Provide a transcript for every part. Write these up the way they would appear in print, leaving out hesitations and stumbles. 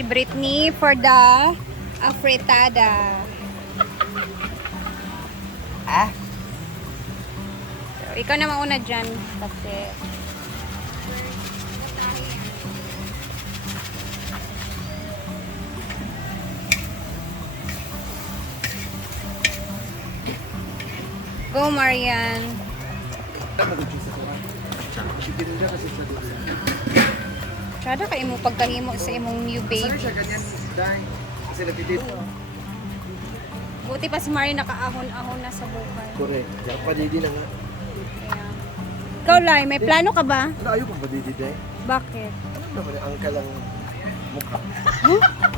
si Britney for the afritada. So, ikaw na mauna dyan. Kasi... Go, Marian. Tsada ka imo pagkahimo sa imong new baby. Buti pa si Marian nakaahon-ahon na sa buhay. Correct. Kaya padidi na nga. Kaya. Ikaw, Lai, may plano ka ba? Ano ayaw kong padidi dahil? Bakit? Ano naman ang angkalang mukha?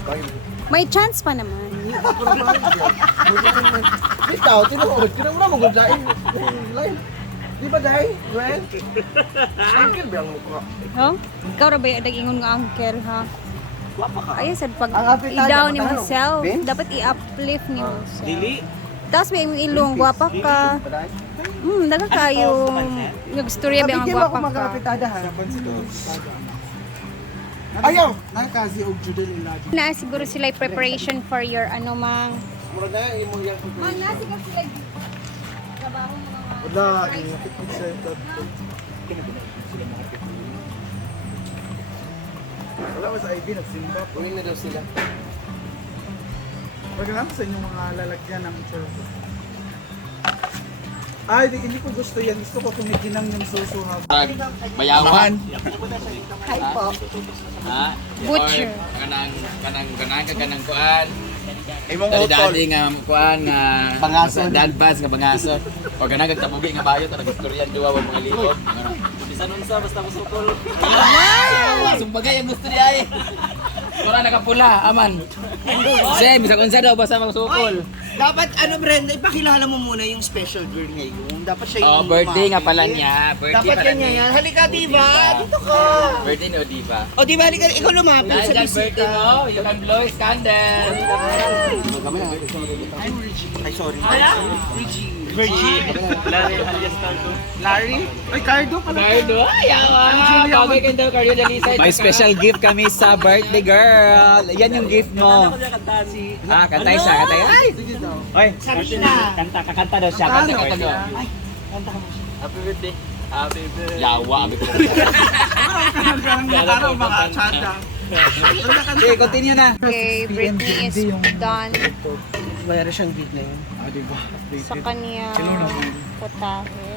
Bakit? May chance pa naman. Bitaw, tinuod. Kinamura mo gudyain. Live. Di ba dahil? Well? Angkel ba ang mukha? Oh? Ikaw ra ba yung nag-ingon nga uncle, ha? Wapa ka. Ayun, sad pag Ang apitada, i-down ni matalo. myself, Vince? dapat i-uplift ni myself. Dili. Tapos may imong ilong, gwapa ka. Daga kayo. Nag-storya ba yung Nabigyan mo gwapa ako ka? magkapitada ha. Ayaw! Nakazi og judel lagi. Na siguro sila preparation for your ano mang. Mura na, imo yan. Man, na siguro sila trabaho mga Wala, ingakit ko sa ito. Wala ba sa IV, nagsimba. Uwi na daw sila. Pagkakam sa inyong mga lalagyan ng churro. Ay, hindi ko gusto yan. Gusto ko kumikinang yung susuhag. Mayawan. Hi po. Ha? Butcher. Kanang kuan. Imong Dali nga kuan nga Bangason. Danbas nga bangason. O ganang gagtabugi nga bayo ta nagistoryan duwa wa mga liog. Bisan unsa basta musukol. Sumbagay ang gusto niya eh. Wala nakapula, aman. Sem, bisag unsa daw basta musukol. Dapat ano Brenda, ipakilala mo muna yung special girl ngayon. Dapat siya Oh, yung birthday nga umami. pala niya. Birthday Dapat pala kanya niya. yan. Halika diba? Dito ka. Birthday ni Odiva. O diba, halika. Ikaw lumapit Dahil sa dyan birthday bisita. mo, you can blow his candle. I'm Reggie. Ay, sorry. Reggie. Larry? Ay, Cardo pala. Cardo, ayaw Bagay kayo daw, Cardo Dalisay. May special gift kami sa birthday girl. Yan yung gift mo. Kantay siya, kantay. Ay! Oy, Sarina. kakanta daw siya. Kanta Kanta birthday. daw. Happy birthday. Happy birthday. Yawa, abi ko. Araw mga chata. Okay, continue na. Okay, Britney is done Mayroon siyang gig na yun. sa kanya potahe.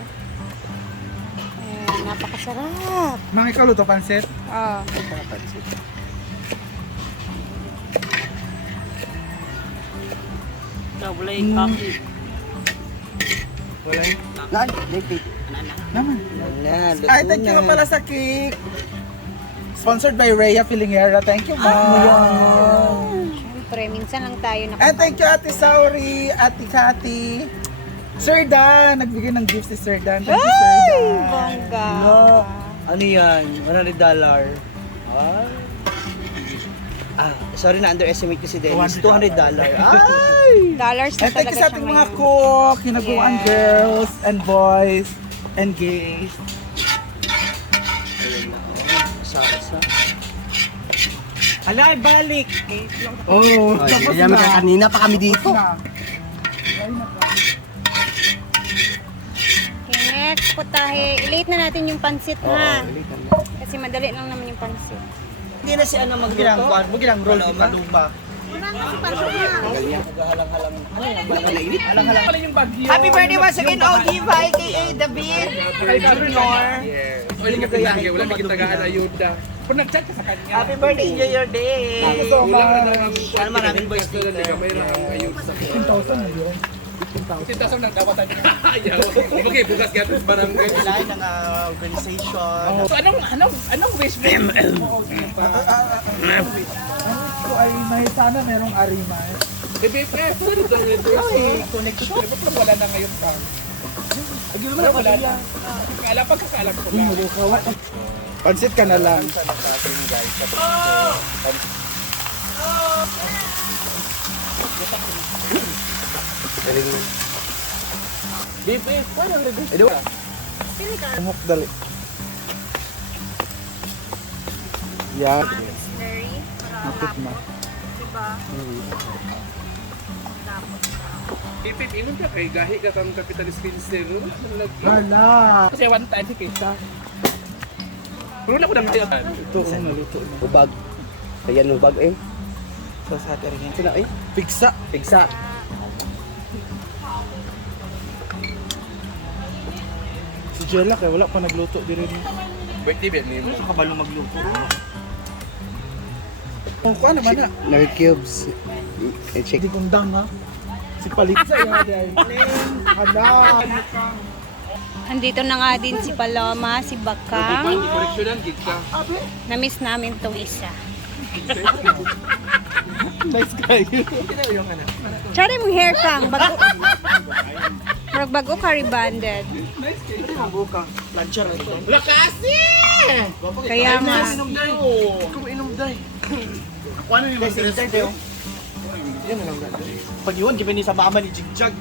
Napakasarap. Mga ikaw luto pansit. Ah. Lan, lipit. Naman. Na, Ay, thank you nga pala sa cake. Sponsored by Rhea Filingera. Thank you, ma'am. Siyempre, minsan lang tayo And thank you, Ate Sauri, Ate Cathy. Sir Dan, nagbigay ng gift si Sir Dan. Thank you, Sir Dan. Bongga. Ano yan? $100. Sorry na underestimate ko si Dennis. $200. Ay! Dollars na And thank you talaga sa siya ating mga ngayon. cook, hinaguan Yes. girls and boys and gays. Salsa. Alay, balik. Oh, tapos Kaya na. kanina pa kami dito. Okay, next potahe. I-late na natin yung pansit ha. Kasi madali lang naman yung pansit. Hindi na si ano Bugilang magluto. kwan, bugilang roll di palumba. Wala nga si pansit na. Happy birthday once again, Odiva, aka David Junior. Pwede ka pinagay, wala may kitagaan ayuda. Kung nag-chat ka sa kanya. Happy birthday, enjoy your day. So, Sana maraming boys dito. ayuda sa 15,000 na yun. 10,000 lang dawatan niya. Ayaw. Okay, bukas gatos barangay. Kailangan ng organization. So anong wish mo? So ay may sana merong arimas. Connection. Wala na ngayon pa. Wala na. Pagkakaalam ko na. Pansit ka na lang. Umok dali. Yan. Rosemary. Mapit na. Diba? Ipit, ingon ka kay gahi ka kang capitalist pinster. Hala! Kasi one time si Kisa. Pero na ko nang kaya. Ito, naluto na. Ubag. Ayan ubag eh. Sa atin rin. Sila eh. Pigsa. Pigsa. Si Jella kaya wala pa nagluto din rin. Birthday ba ni mo? Sa kabalo magluto. Oh, kuha naman na. Nerd cubes. I-check. Hindi kundang ha. Si Palitsa yung aday. Hala! Andito na nga din si Paloma, si Bakang. Koreksyonan gid ka. Na-miss namin tong isa. Nice guy. Tsara mong hair kang. Bago. Murag bago ka rebanded. Plancha rin ito. Kaya nga. Ikaw inom day. Ano yung mga tayo? Yan na lang dahil. Pag yun, given ni sa mama ni Jigjag,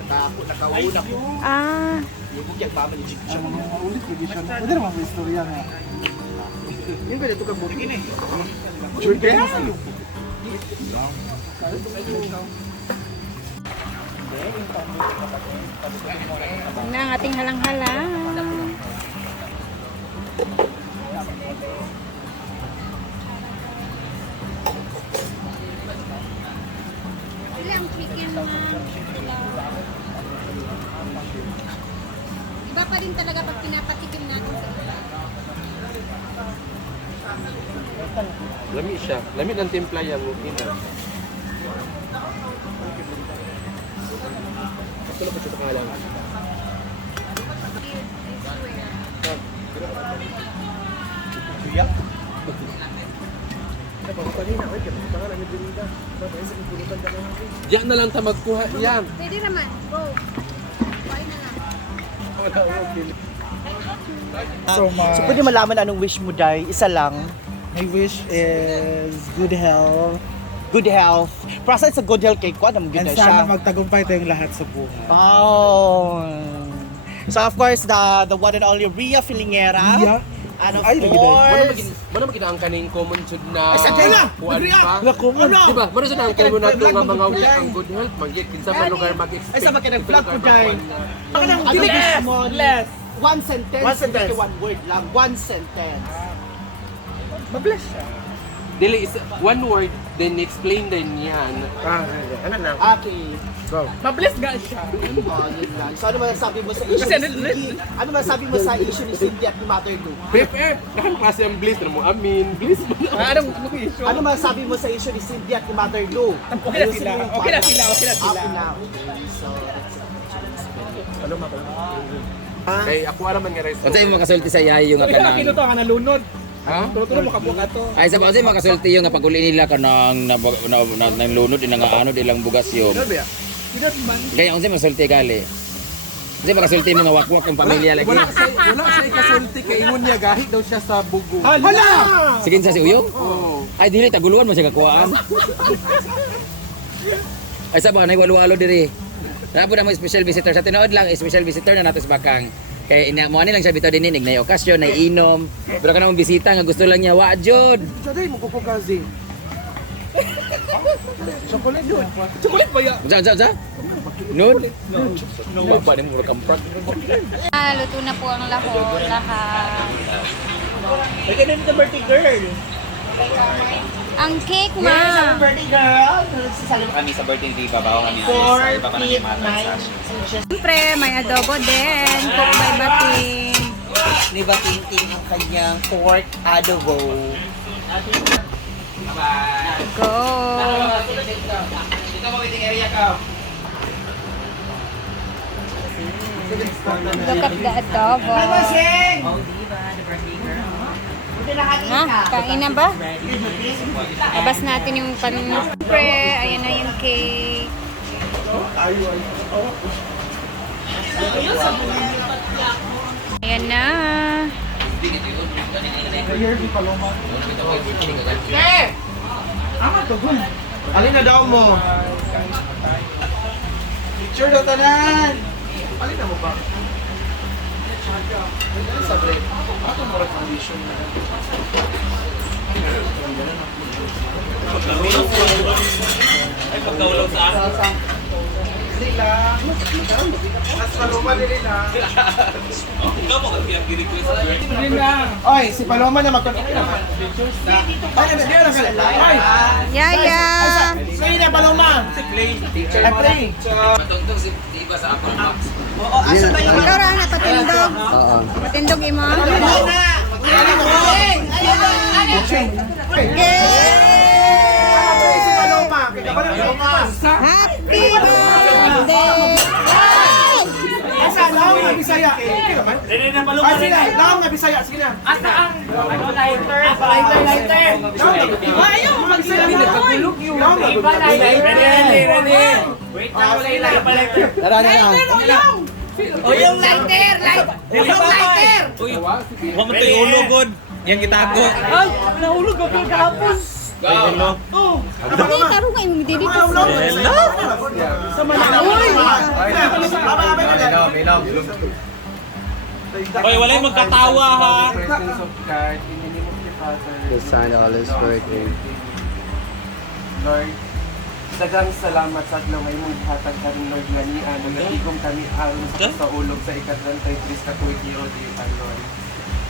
nakauna ko. Ah, Yung bugyag mama ni Jigjag. Ulit ko dito. Pwede naman may istorya na. Yung pwede ito kang bumigin eh. Sure ka? yun na ang ating halang-halang. Ilang chicken na. Iba pa rin talaga pag pinapatikim natin sa iba. Lami siya. Lami ng timpla yan mo ina. Ito na po siya pangalan. Kuya? Diyan na lang ta magkuha yan. Pwede naman. Go. Kuhain na lang. So much. So pwede malaman anong wish mo, Day? Isa lang. My wish is good health. Good health. Para sa good health cake ko, ano mo And gina sana siya? magtagumpay tayong lahat sa buhay. Oh. So of course, the one and only Rhea Filingera. Iya. And of Ay, lagi course, Mana magina ang kaning common jud na Ay, sa tela! kuan pa. Wala ko mo. Di ba? Mana sa ang kanon nato nga mga Vlog, wish ang good health magit kinsa man lugar mag-expect. Ay, sa makinag-vlog ko, Day. Ano Ano dili wish mo? less. One sentence. One sentence. Hindi one word lang. One sentence. Mabless siya. Dili is one word then explain din yan. Ano na? Okay. Go. Mabless nga siya. Oh, yun lang. So ano masasabi mo sa issue ni Cindy? Ano masasabi mo sa issue ni Cindy at ni Mother Lou? Prepare. Nakang klase ang bliss na mo. Amin. Bliss mo na. Ano masasabi mo sa issue ni Cindy at ni Mother Lou? Okay na sila. Okay na sila. Okay na sila. Okay na. So, Kay ako naman nga res. Unsa imong makasulti sa yayo nga kanang Kino to nga nalunod. Ha? Tulo mo kabuka to. ay sa unsa imong makasulti yung nga paguli nila kanang nanglunod ina nga ano ilang bugasyon. Pinat man. Kaya unsa imong masulti gali? Unsa imong makasulti mo nga wakwak yung pamilya lagi? Wala siya ikasulti kay ingon niya gahi daw siya sa bugo. Hala! Sige sa si Uyong? Oh. Ay dili taguluan mo siya kakuhaan. Ay sa ba nay walo-walo diri. Napo na mo special visitor sa tinuod lang special visitor na nato sa Bakang. Kaya ina mo ani lang siya bitaw din na okasyon na inom. Pero kanang bisita nga gusto lang niya wa jud. Saday mo kukugazi. Chocolate yun. Chocolate ba yan? Unsa? Nun? No. Baba ni mo kamprak. Luto na po ang lahat. May ganun the birthday girl. Ang cake, Yes, ma. ang birthday girl. Sasalim Kami sa birthday di babaw kami. 4, Iba pa 8, na yung mother 9 sa inches. Siyempre, may adobo din. Cook by Bating. Ni Batinting ang kanyang pork adobo. Go. Dito mo waiting area ka. Look at the adobo. Sing! Oh, diba? The birthday girl. Ha? Kain na ba? Labas natin yung pan... Siyempre, ayan na yung cake. Ayan na. Alin na daw mo? Picture daw tanan. Alin na mo ba? Sa break. Ato mo recommendation na. Oy, si Paloma na magkakita naman. Ay, hindi na kala. Oy, Yaya! sa'yo na Paloma. Ay, Play. Matungtong si Diva sa Apple Max. Ikaw ra na patindog. Patindog imo. Si Paloma. Kaya ka na Paloma. Happy birthday! Asa, lang nga Bisaya. Sige naman. Ay, sila, lang nga Bisaya. Sige na. Asa ang? Lighter. Lighter. Ayaw, magsaya na. Lang nga Bisaya. Tara na lang. O yung lighter! Yung lighter! Huwag mo tayo ulugod. Yan kitako. Hindi, karo nga yung dito. Hoy, wala yung magkatawa ha. The sign of Allah's birthday. Lord, dagang salamat sa adlaw ngayon mong gihatag karon Lord nga niya nagatigom kami aron sa ulog sa ika-33 ka tuig ni Lord.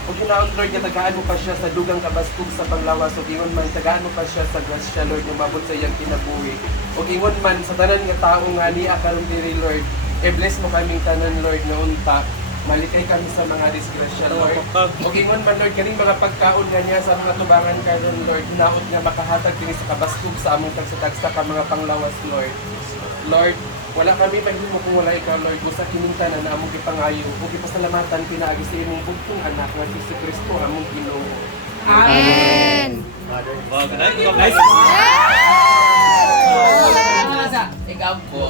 Ug ginaot Lord nga tagaan mo pa siya sa dugang kabastog sa panglawas ug ingon man tagaan mo pa siya sa grasya Lord nga mabot sa iyang kinabuhi. Ug ingon man sa tanan nga tawo nga niya karon diri Lord, i-bless mo kaming tanan Lord nga unta. Malikay kami sa mga disgrasya, Lord. O gingon man, Lord, kaning mga pagkaon nga niya sa mga tubangan karon Lord, naot nga makahatag din sa kabastog sa among tagsatagsa ka mga panglawas, Lord. Lord, wala kami mahimo kung wala ikaw, Lord. Busa kinintanan na among gipangayo. O gipasalamatan pinaagi sa imong bugtong anak nga si Kristo among Ginoo. Amen! Ikaw po.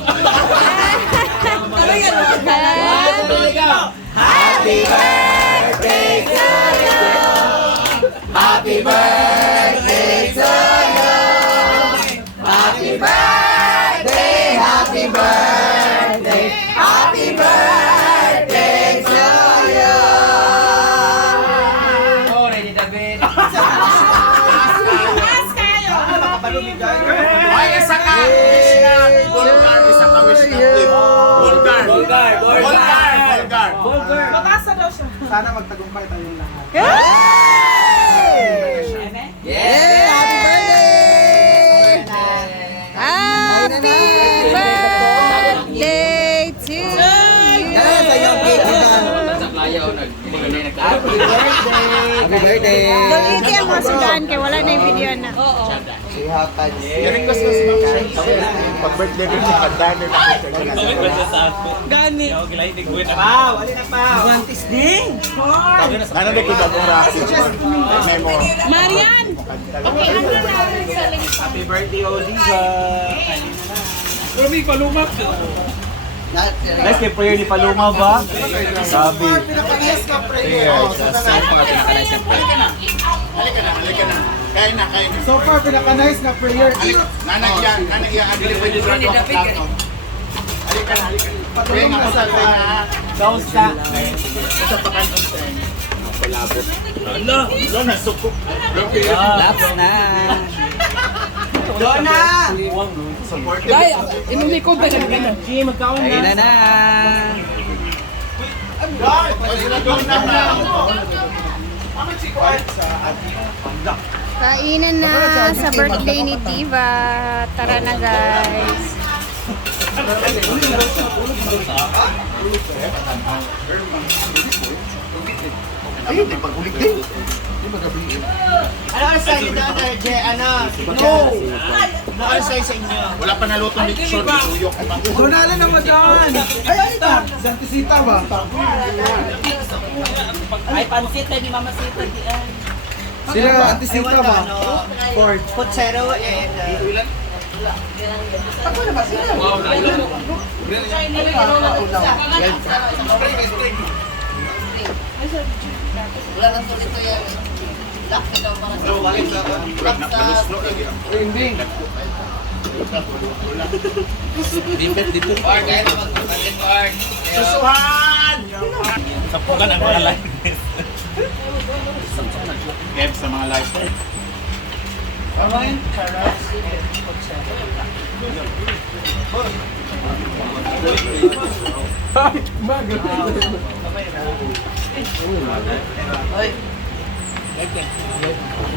Happy birthday to you! Happy birthday to you! Happy birthday! Happy birthday! Happy birthday to you! Oh, ready David. Ay, isa ka! Volgar, isa ka wish na flip. Volgar. Sana magtagumpay tayong lahat. Yeah! Happy birthday! Happy birthday to you! Sa playa o nag-happy Happy birthday. Duliti ang mga sudan kaya wala na yung video na. I-request mo si Ma'am Shay. Pag-birthday rin siya, pag-diner na Nanalo ko ba kung racket? Memo. Marian! Happy birthday, Oliva! Nice kay prayer ni Paloma ba? Sabi. Pinakalas ka, prayer. Halika na. Kain na. So far, pinaka-nice na prayer. Nanagyan, adili pa yung grado ako plato. Halika na. Kaya nga sa Ghost ka. Sa pakantong tayo. Palabot. Wala na, suko. Laps na. Donna! Supportive. Ayun na. Kainan na sa birthday ni Diva. Tara na guys. Ayun, di pag-ulik din. Di ba gabi? Ano ang sa inyo doon, RJ? Ano? No! Ano ang sa inyo? Wala pa nalutong ni Short, uyok pa. Donala naman dyan. Ay, ito. Santisita ba? Ay, pansit ni Mama Sita. Sila, antisita ba? Ford. Putsero and... Ending. Susuhan! Sapukan ang mga live. Kev sa mga live.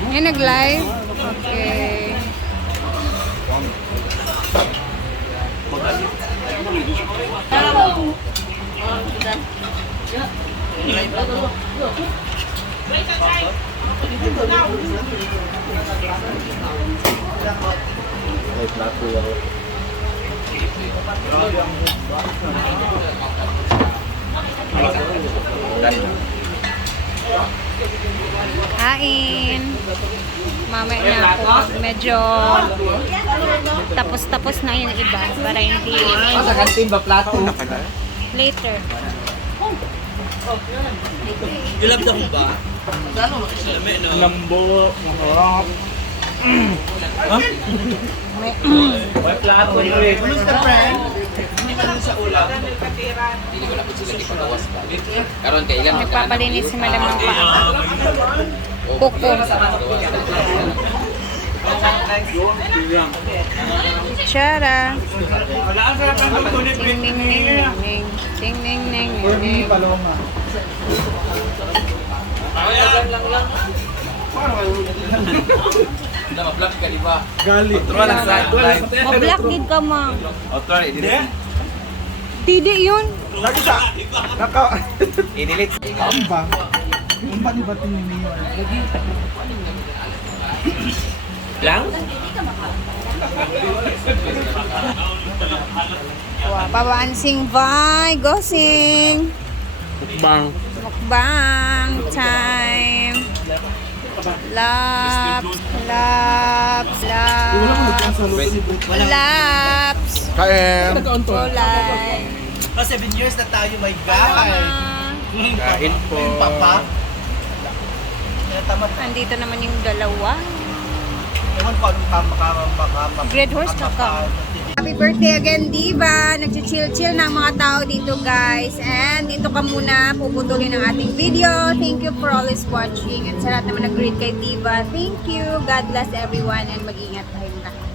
Ay, nag-live? Okay. Kain. Mamaya na ako. Medyo tapos na yung iba para hindi Sa kantin ba plato? later. Lambo. May, May plato eh. Hindi ko lang kung sila ipagawas pa. Karon kay ilan nagpapalinis si Madam ng paa. Kuko. Tara. Ting ning ning ning. Ting ning ning ning. Paloma. na ma-vlog ka di ba? Galit. Ma-black gid ka ma. Autor, i-delete. Tidi yun. I-delete. Ang ba? Ang ba ni batin ni Mio? Lang? Pabaan sing vai. Go sing. Bang. Mukbang time. Laps. Laps. Laps. Laps. Kain. Kulay. 7 years na tayo, my God. Kain po. Papa. Andito naman yung dalawa. Ewan ko anong Great horse ka ka. Happy birthday again, Diva! Nag-chill-chill ng mga tao dito, guys. And dito ka muna puputulin ang ating video. Thank you for always watching. And sa lahat naman nag-greet kay Diva, thank you. God bless everyone and mag-ingat tayong lahat.